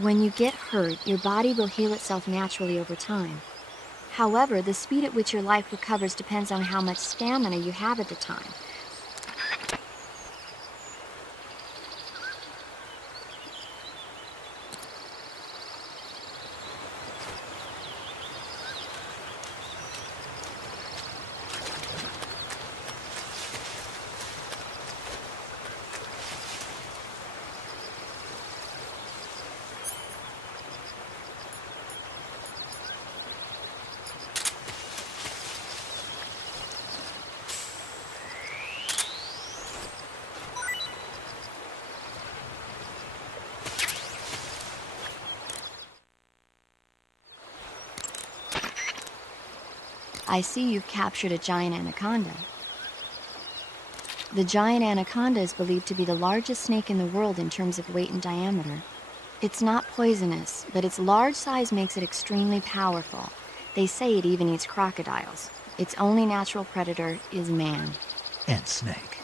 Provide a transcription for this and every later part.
When you get hurt, your body will heal itself naturally over time. However, the speed at which your life recovers depends on how much stamina you have at the time. I see you've captured a giant anaconda. The giant anaconda is believed to be the largest snake in the world in terms of weight and diameter. It's not poisonous, but its large size makes it extremely powerful. They say it even eats crocodiles. Its only natural predator is man. And snake.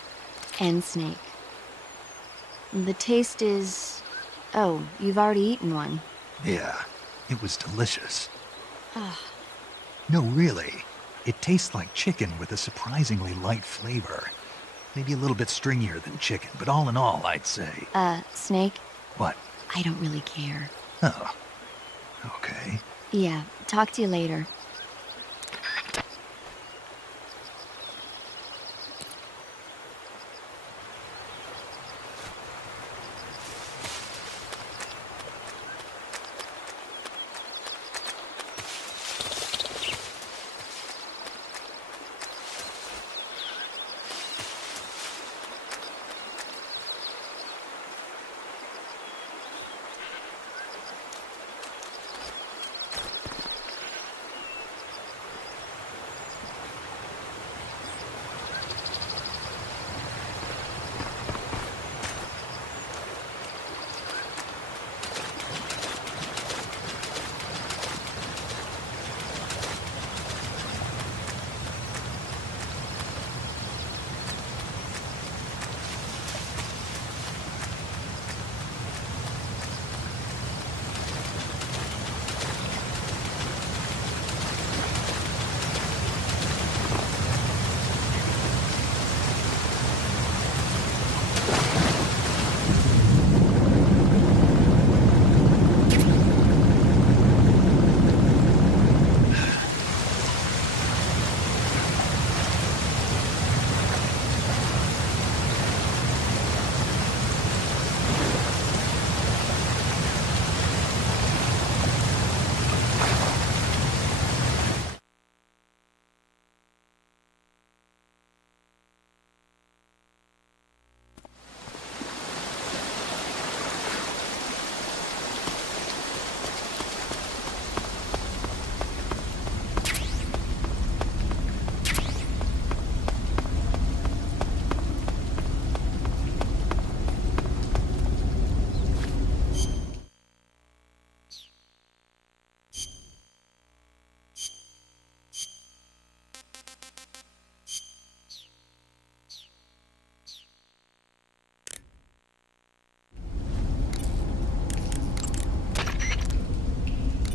And snake. The taste is... Oh, you've already eaten one. Yeah, it was delicious. Ugh. No, really. It tastes like chicken with a surprisingly light flavor. Maybe a little bit stringier than chicken, but all in all, I'd say... Snake? What? I don't really care. Oh. Okay. Yeah, talk to you later.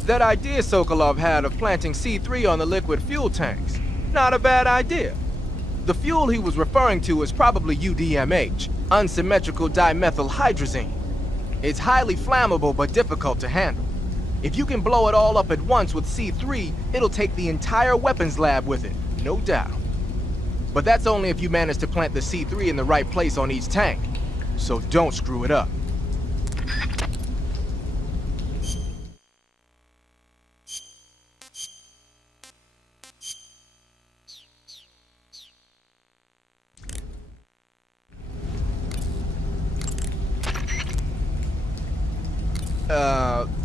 That idea Sokolov had of planting C3 on the liquid fuel tanks, not a bad idea. The fuel he was referring to is probably UDMH, unsymmetrical dimethylhydrazine. It's highly flammable but difficult to handle. If you can blow it all up at once with C3, it'll take the entire weapons lab with it, no doubt. But that's only if you manage to plant the C3 in the right place on each tank. So don't screw it up.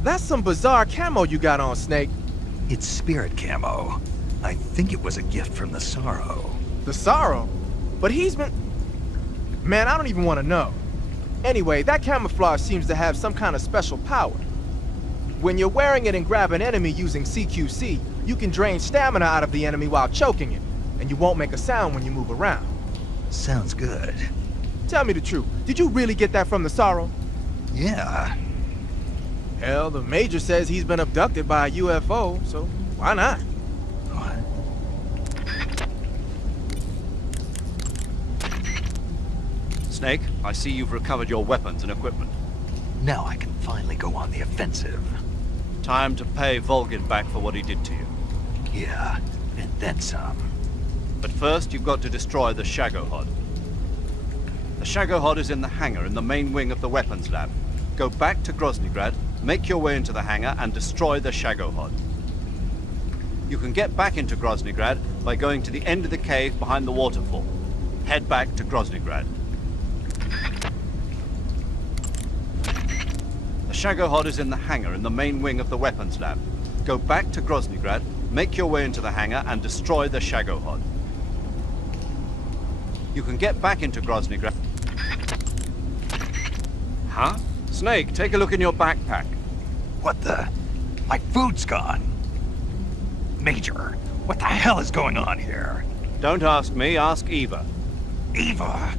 That's some bizarre camo you got on, Snake. It's spirit camo. I think it was a gift from the Sorrow. The Sorrow? But he's been... Man, I don't even want to know. Anyway, that camouflage seems to have some kind of special power. When you're wearing it and grab an enemy using CQC, you can drain stamina out of the enemy while choking it, and you won't make a sound when you move around. Sounds good. Tell me the truth, did you really get that from the Sorrow? Yeah. Hell, the Major says he's been abducted by a UFO, so why not? What? Snake, I see you've recovered your weapons and equipment. Now I can finally go on the offensive. Time to pay Volgin back for what he did to you. Yeah, and then some. But first, you've got to destroy the Shagohod. The Shagohod is in the hangar in the main wing of the weapons lab. Go back to Groznygrad, make your way into the hangar, and destroy the Shagohod. You can get back into Groznygrad by going to the end of the cave behind the waterfall. Head back to Groznygrad. The Shagohod is in the hangar in the main wing of the weapons lab. Go back to Groznygrad, make your way into the hangar, and destroy the Shagohod. You can get back into Groznygrad. Huh? Snake, take a look in your backpack. What the? My food's gone. Major, what the hell is going on here? Don't ask me, ask Eva. Eva!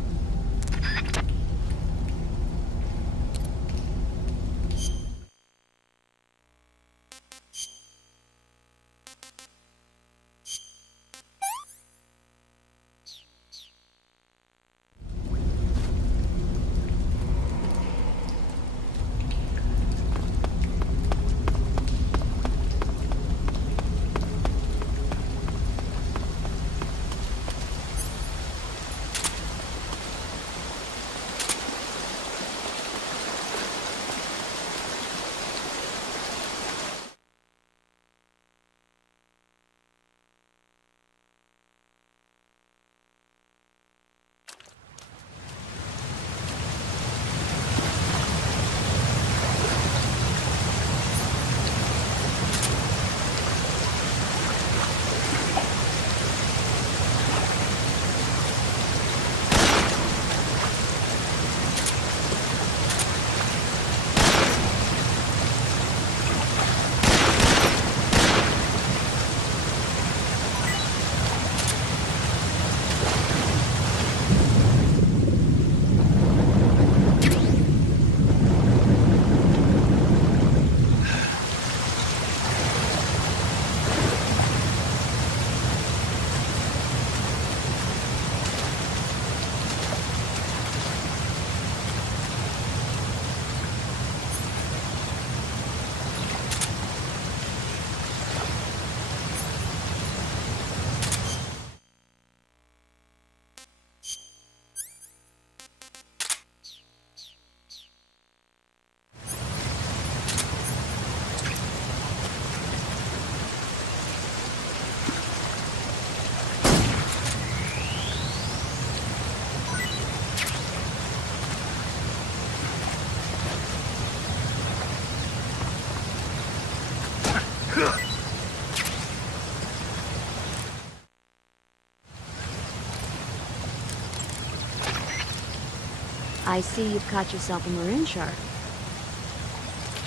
I see you've caught yourself a maroon shark.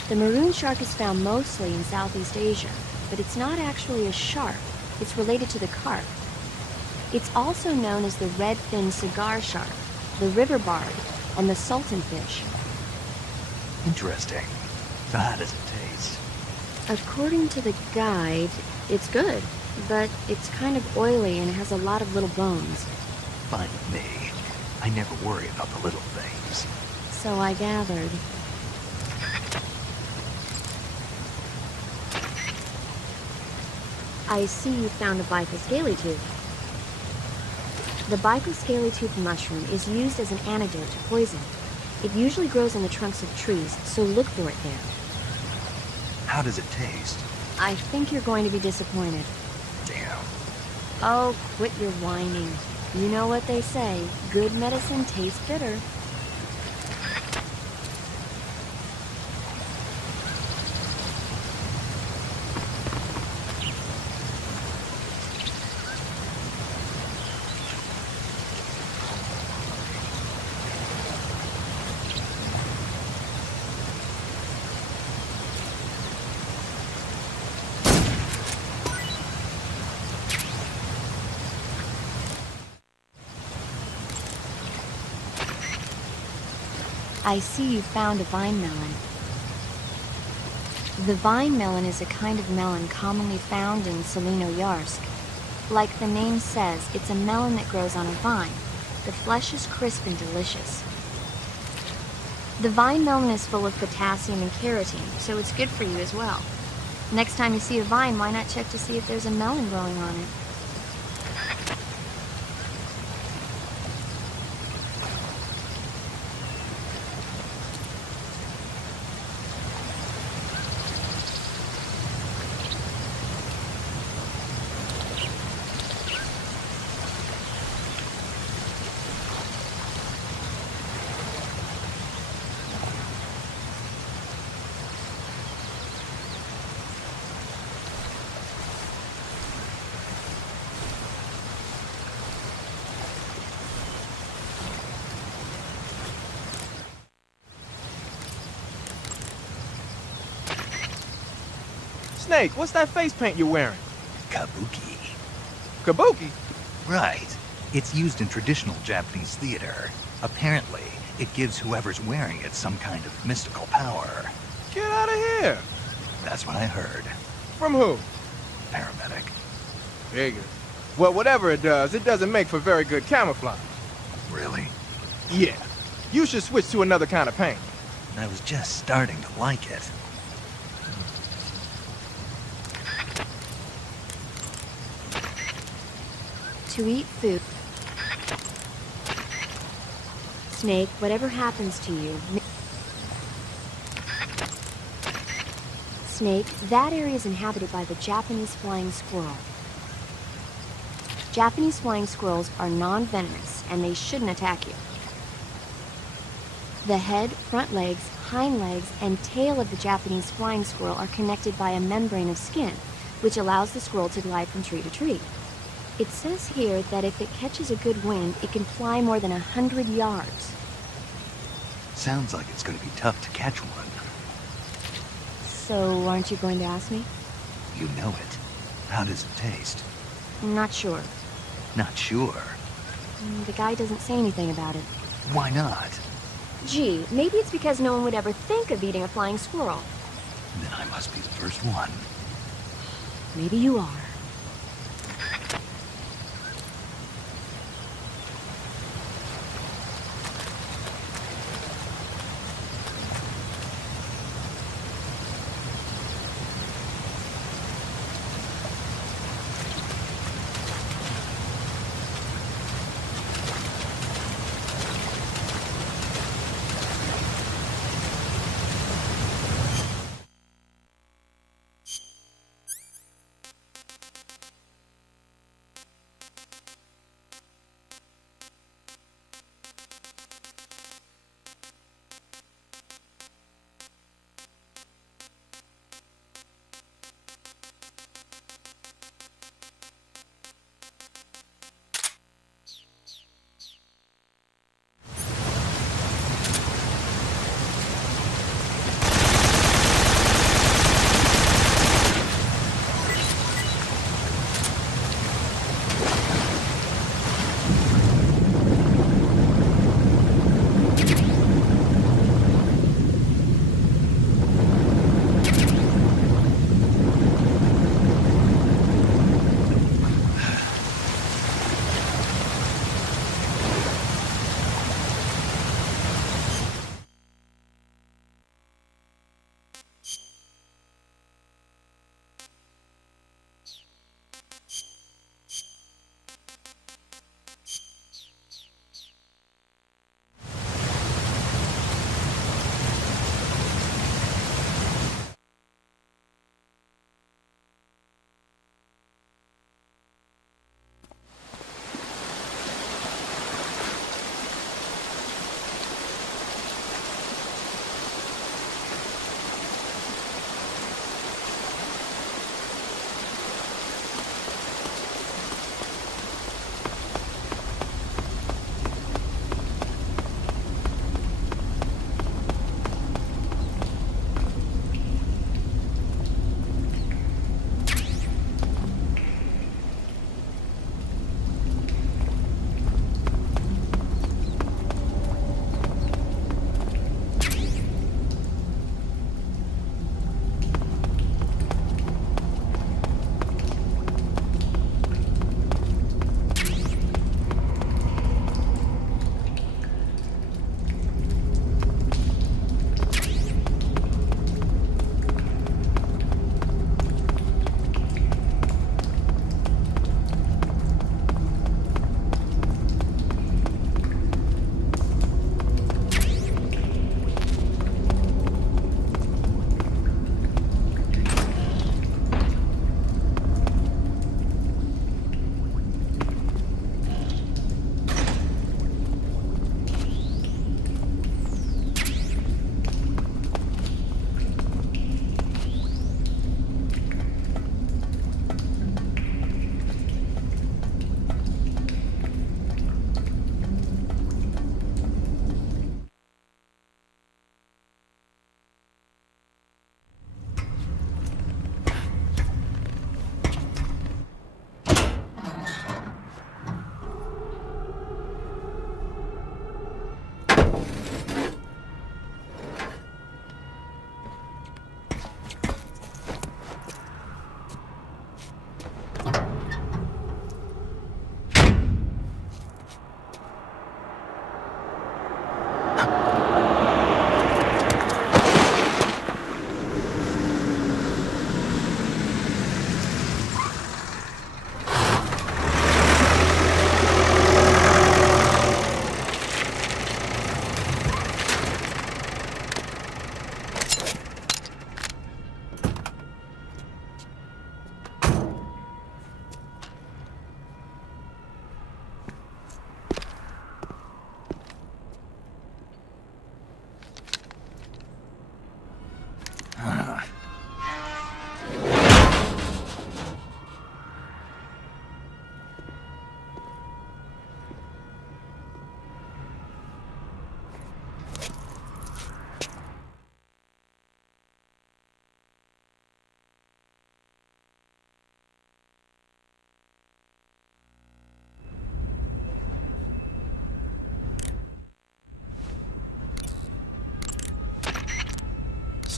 The maroon shark is found mostly in Southeast Asia, but it's not actually a shark. It's related to the carp. It's also known as the red-finned cigar shark, the river barb, and the sultan fish. Interesting. So how does it taste? According to the guide, it's good, but it's kind of oily and has a lot of little bones. Fine with me. I never worry about the little things. So I gathered. I see you found a Baiko scaly tooth. The Baiko scaly tooth mushroom is used as an antidote to poison. It usually grows in the trunks of trees, so look for it there. How does it taste? I think you're going to be disappointed. Damn. Oh, quit your whining. You know what they say, good medicine tastes bitter. I see you found a vine melon. The vine melon is a kind of melon commonly found in Yarsk. Like the name says, it's a melon that grows on a vine. The flesh is crisp and delicious. The vine melon is full of potassium and carotene, so it's good for you as well. Next time you see a vine, why not check to see if there's a melon growing on it? Snake, what's that face paint you're wearing? Kabuki. Kabuki? Right. It's used in traditional Japanese theater. Apparently, it gives whoever's wearing it some kind of mystical power. Get out of here. That's what I heard. From who? Paramedic. Figures. Well, whatever it doesn't make for very good camouflage. Really? Yeah. You should switch to another kind of paint. I was just starting to like it. To eat food. Snake, whatever happens to you... Snake, that area is inhabited by the Japanese flying squirrel. Japanese flying squirrels are non-venomous, and they shouldn't attack you. The head, front legs, hind legs, and tail of the Japanese flying squirrel are connected by a membrane of skin, which allows the squirrel to glide from tree to tree. It says here that if it catches a good wind, it can fly more than 100 yards. Sounds like it's going to be tough to catch one. So, aren't you going to ask me? You know it. How does it taste? I'm not sure. Not sure. The guy doesn't say anything about it. Why not? Gee, maybe it's because no one would ever think of eating a flying squirrel. Then I must be the first one. Maybe you are.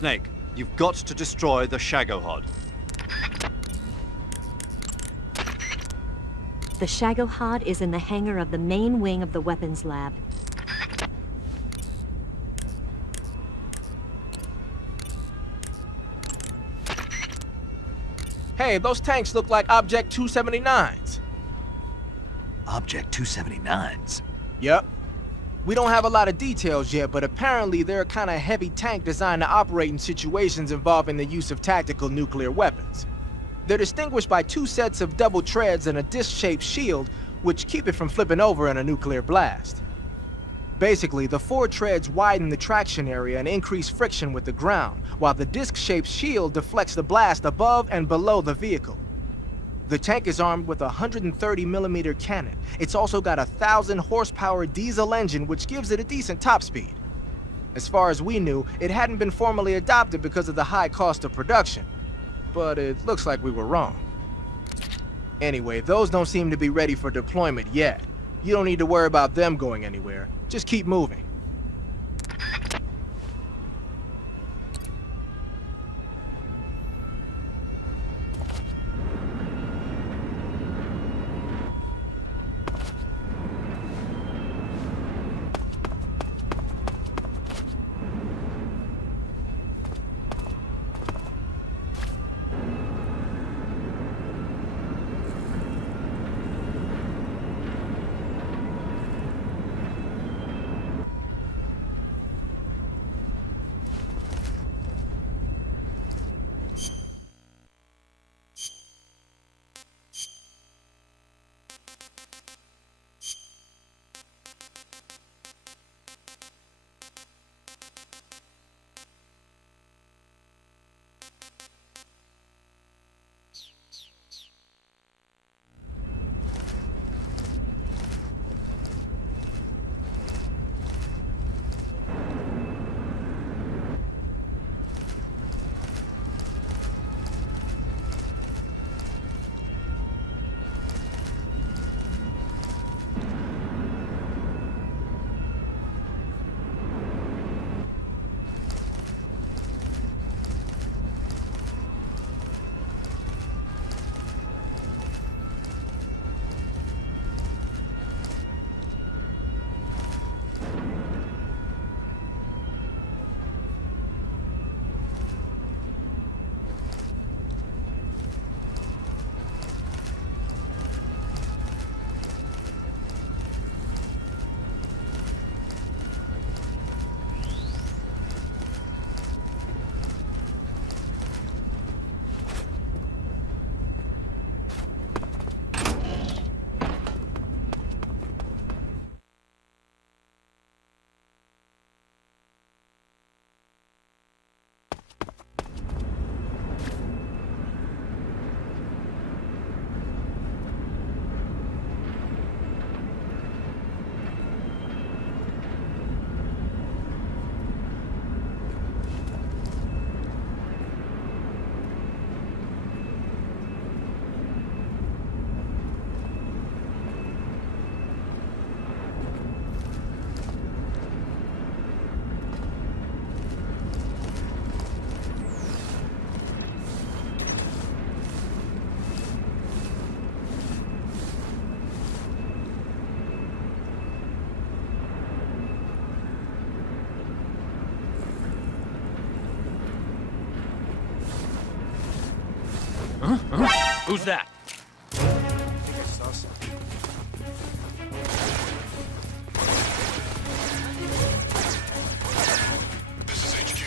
Snake, you've got to destroy the Shagohod. The Shagohod is in the hangar of the main wing of the weapons lab. Hey, those tanks look like Object 279s. Object 279s. Yep. We don't have a lot of details yet, but apparently they're a kind of heavy tank designed to operate in situations involving the use of tactical nuclear weapons. They're distinguished by 2 sets of double treads and a disc-shaped shield, which keep it from flipping over in a nuclear blast. Basically, the 4 treads widen the traction area and increase friction with the ground, while the disc-shaped shield deflects the blast above and below the vehicle. The tank is armed with a 130mm cannon. It's also got a 1,000 horsepower diesel engine, which gives it a decent top speed. As far as we knew, it hadn't been formally adopted because of the high cost of production. But it looks like we were wrong. Anyway, those don't seem to be ready for deployment yet. You don't need to worry about them going anywhere. Just keep moving. Who's that? This is HQ.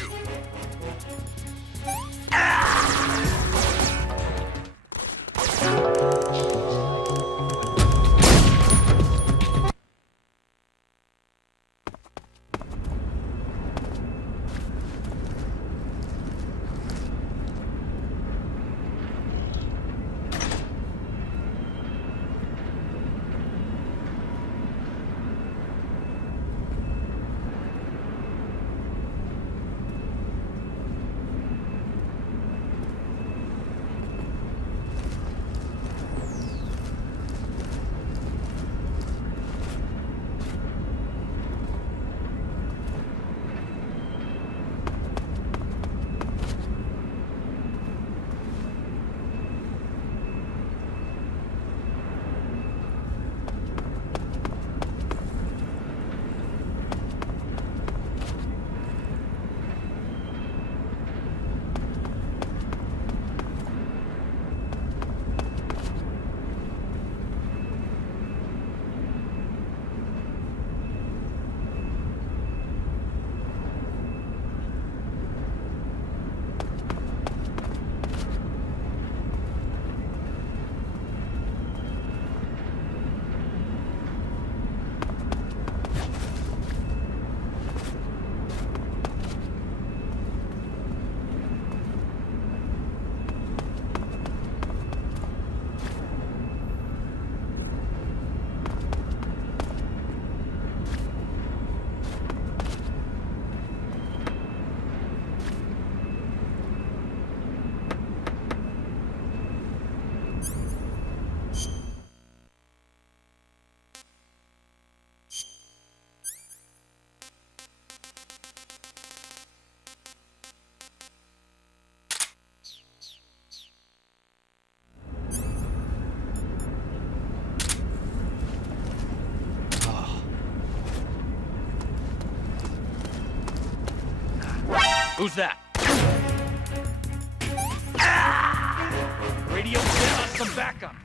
Who's that? Radio, get us some backup.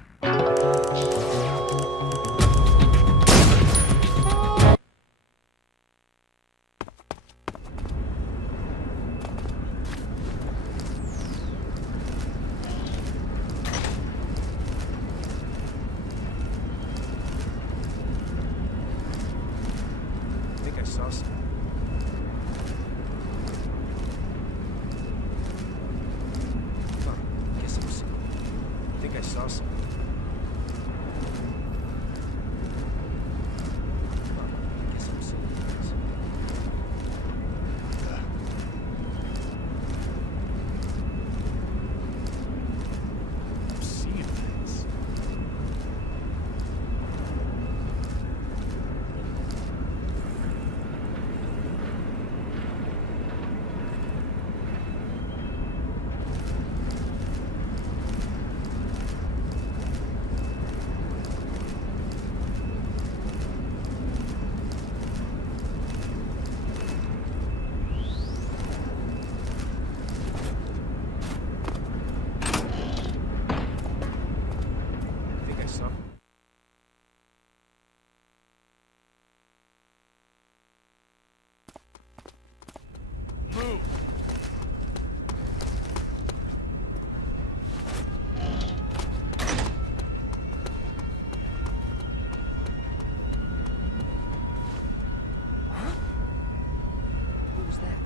I think I saw something. I think I saw something. I'm seeing things. I think I saw. Move. What was that?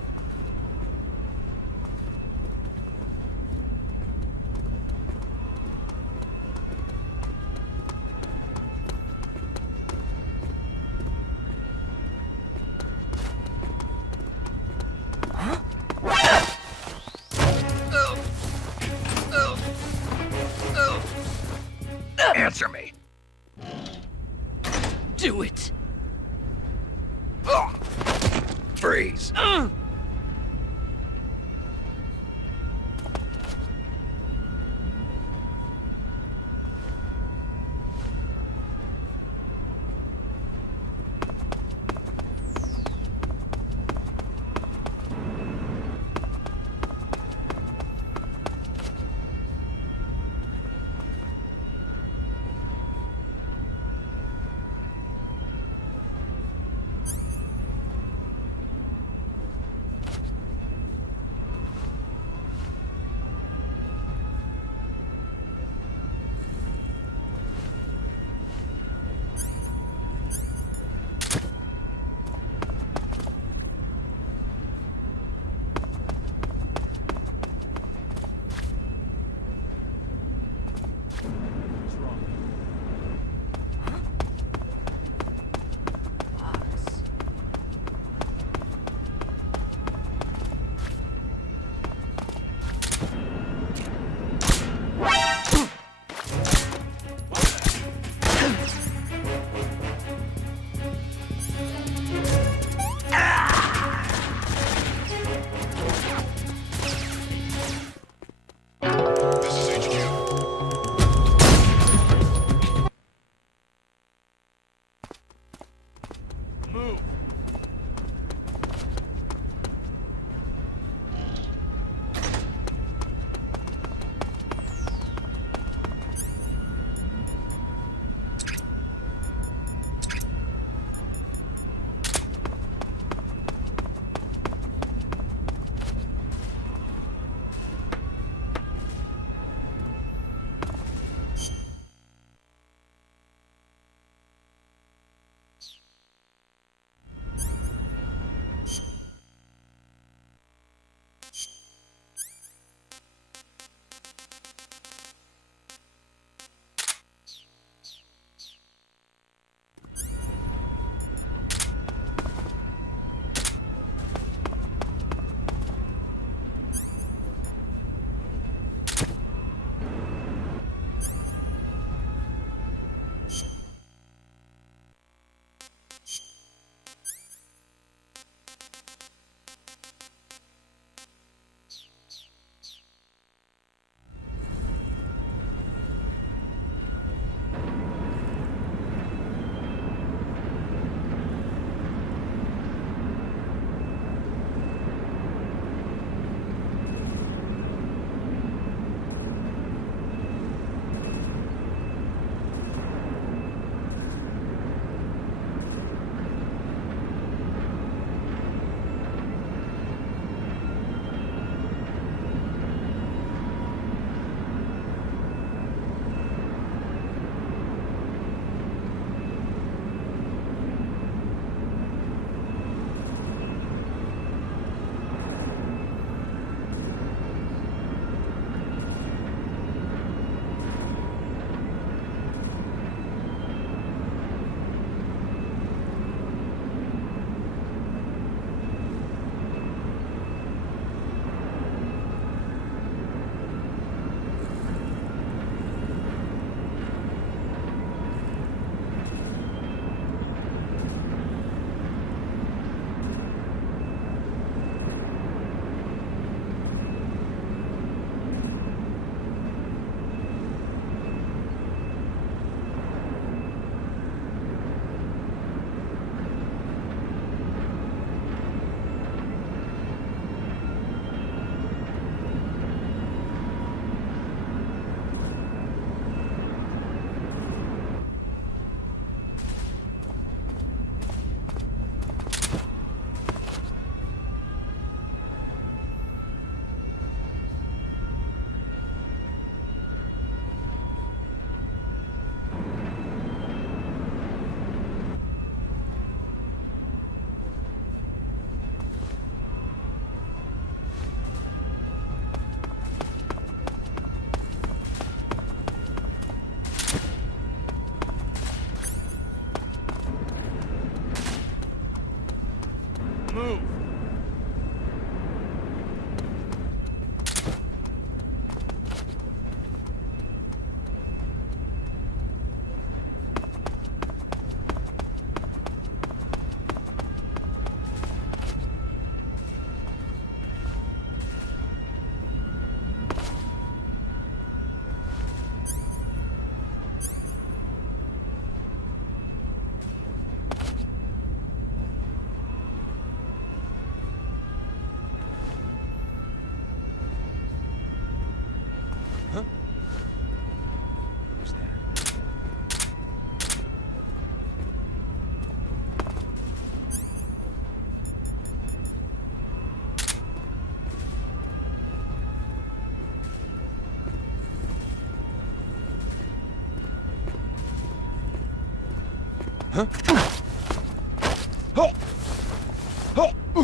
Answer me. Do it. Freeze.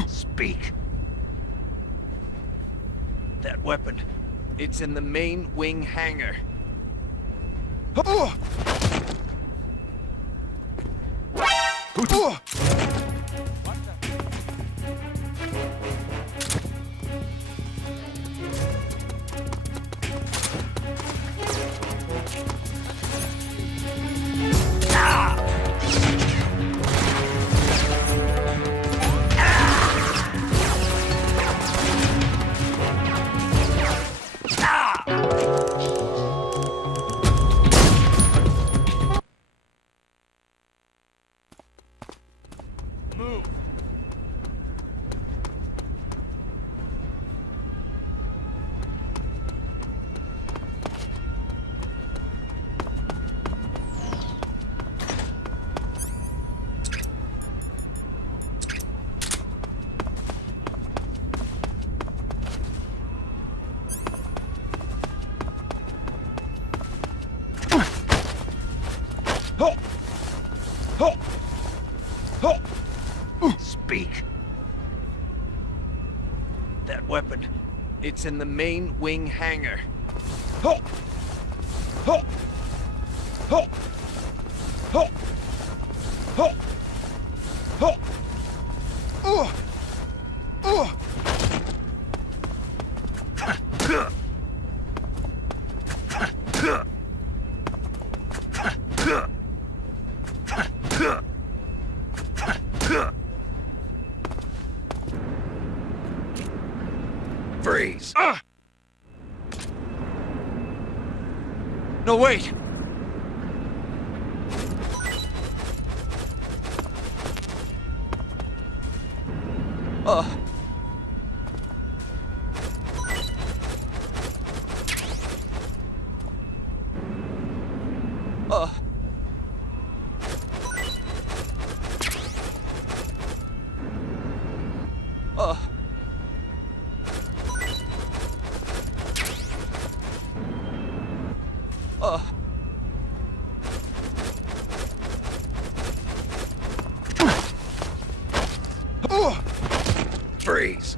Speak. That weapon. It's in the main wing hangar. Move. Speak. That weapon. It's in the main wing hangar. Freeze. No, wait! Freeze.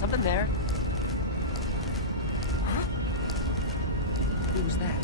Something there. Huh? Who was that?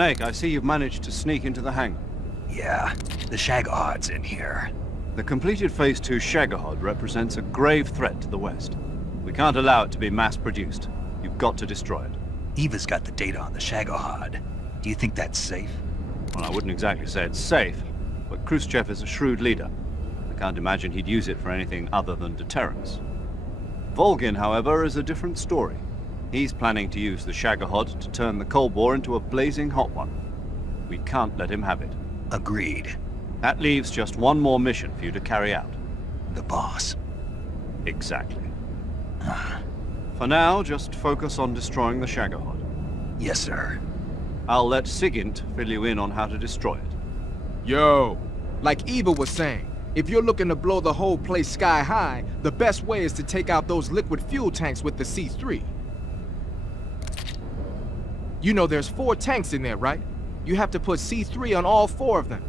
Snake, I see you've managed to sneak into the hangar. Yeah, the Shagohod's in here. The completed Phase 2 Shagohod represents a grave threat to the West. We can't allow it to be mass-produced. You've got to destroy it. Eva's got the data on the Shagohod. Do you think that's safe? Well, I wouldn't exactly say it's safe, but Khrushchev is a shrewd leader. I can't imagine he'd use it for anything other than deterrence. Volgin, however, is a different story. He's planning to use the Shagohod to turn the Cold War into a blazing hot one. We can't let him have it. Agreed. That leaves just one more mission for you to carry out. The boss. Exactly. For now, just focus on destroying the Shagohod. Yes, sir. I'll let Sigint fill you in on how to destroy it. Yo, like Eva was saying, if you're looking to blow the whole place sky high, the best way is to take out those liquid fuel tanks with the C3. You know there's 4 tanks in there, right? You have to put C3 on all 4 of them.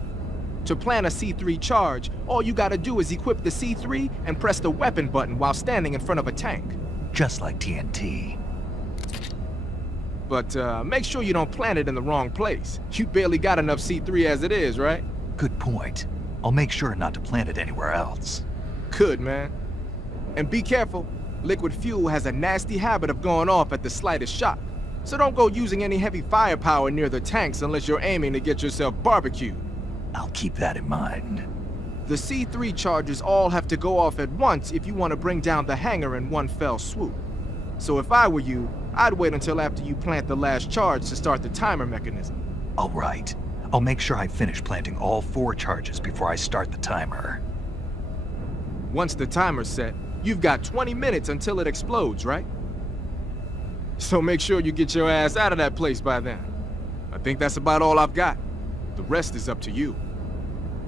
To plan a C3 charge, all you gotta do is equip the C3 and press the weapon button while standing in front of a tank. Just like TNT. But make sure you don't plant it in the wrong place. You barely got enough C3 as it is, right? Good point. I'll make sure not to plant it anywhere else. Good, man. And be careful. Liquid fuel has a nasty habit of going off at the slightest shock. So don't go using any heavy firepower near the tanks unless you're aiming to get yourself barbecued. I'll keep that in mind. The C3 charges all have to go off at once if you want to bring down the hangar in one fell swoop. So if I were you, I'd wait until after you plant the last charge to start the timer mechanism. All right. I'll make sure I finish planting all 4 charges before I start the timer. Once the timer's set, you've got 20 minutes until it explodes, right? So make sure you get your ass out of that place by then. I think that's about all I've got. The rest is up to you.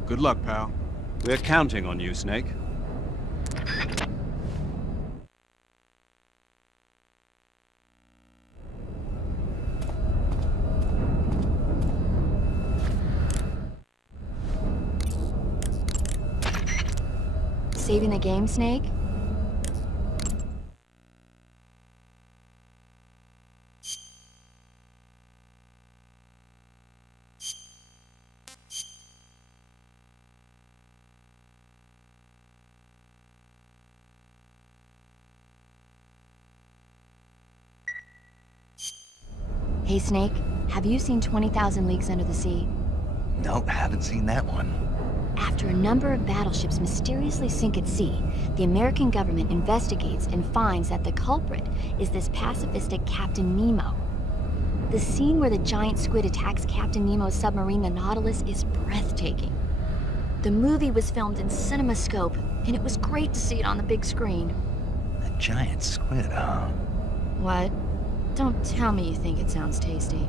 Good luck, pal. We're counting on you, Snake. Saving the game, Snake? Hey, Snake, have you seen 20,000 Leagues Under the Sea? Nope, haven't seen that one. After a number of battleships mysteriously sink at sea, the American government investigates and finds that the culprit is this pacifistic Captain Nemo. The scene where the giant squid attacks Captain Nemo's submarine, the Nautilus, is breathtaking. The movie was filmed in CinemaScope, and it was great to see it on the big screen. A giant squid, huh? What? Don't tell me you think it sounds tasty.